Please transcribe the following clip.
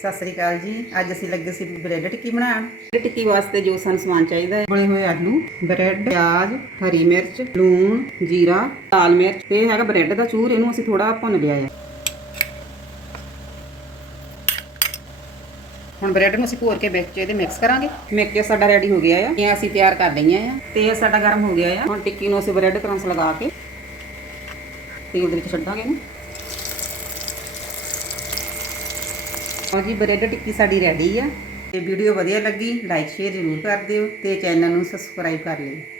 ਸਤਿ ਸ੍ਰੀ ਅਕਾਲ ਜੀ। ਅੱਜ ਅਸੀਂ ਲੱਗੇ ਸੀ ਬ੍ਰੈਡ ਟਿੱਕੀ ਬਣਾਉਣ। ਬ੍ਰੈਡ ਟਿੱਕੀ ਵਾਸਤੇ ਜੋ ਸਾਨੂੰ ਸਮਾਨ ਚਾਹੀਦਾ ਹੈ, ਉਬਲੇ ਹੋਏ ਆਲੂ, ਬ੍ਰੈਡ, ਪਿਆਜ਼, ਹਰੀ ਮਿਰਚ, ਲੂਣ, ਜੀਰਾ, ਲਾਲ ਮਿਰਚ ਤੇ ਹੈਗਾ ਬ੍ਰੈਡ ਦਾ ਚੂਰ। ਇਹਨੂੰ ਅਸੀਂ ਥੋੜਾ ਭੁੰਨ ਲਿਆ ਹੈ। ਹੁਣ ਬ੍ਰੈਡ ਨੂੰ ਅਸੀਂ ਭੋਰ ਕੇ ਵਿੱਚ ਇਹਦੇ ਮਿਕਸ ਕਰਾਂਗੇ। ਮਿਕਸ ਸਾਡਾ ਰੈਡੀ ਹੋ ਗਿਆ ਆ। ਇਹ ਅਸੀਂ ਤਿਆਰ ਕਰ ਲਈਆਂ ਆ। ਤੇਲ ਸਾਡਾ ਗਰਮ ਹੋ ਗਿਆ ਆ। ਹੁਣ ਟਿੱਕੀ ਨੂੰ ਅਸੀਂ ਬ੍ਰੈਡ ਕਰੰਸ ਲਗਾ ਕੇ ਤੇਲ ਦੇ ਵਿੱਚ ਛੱਡਾਂਗੇ ਇਹਨੂੰ। ਹਾਂ ਜੀ, ਬ੍ਰੈਡ ਟਿੱਕੀ ਸਾਡੀ ਰੈਡੀ ਆ। ਤੇ ਵੀਡੀਓ ਵਧੀਆ ਲੱਗੀ ਲਾਈਕ ਸ਼ੇਅਰ ਜ਼ਰੂਰ ਕਰ ਦਿਓ ਤੇ ਚੈਨਲ ਨੂੰ ਸਬਸਕ੍ਰਾਈਬ ਕਰ ਲਿਓ।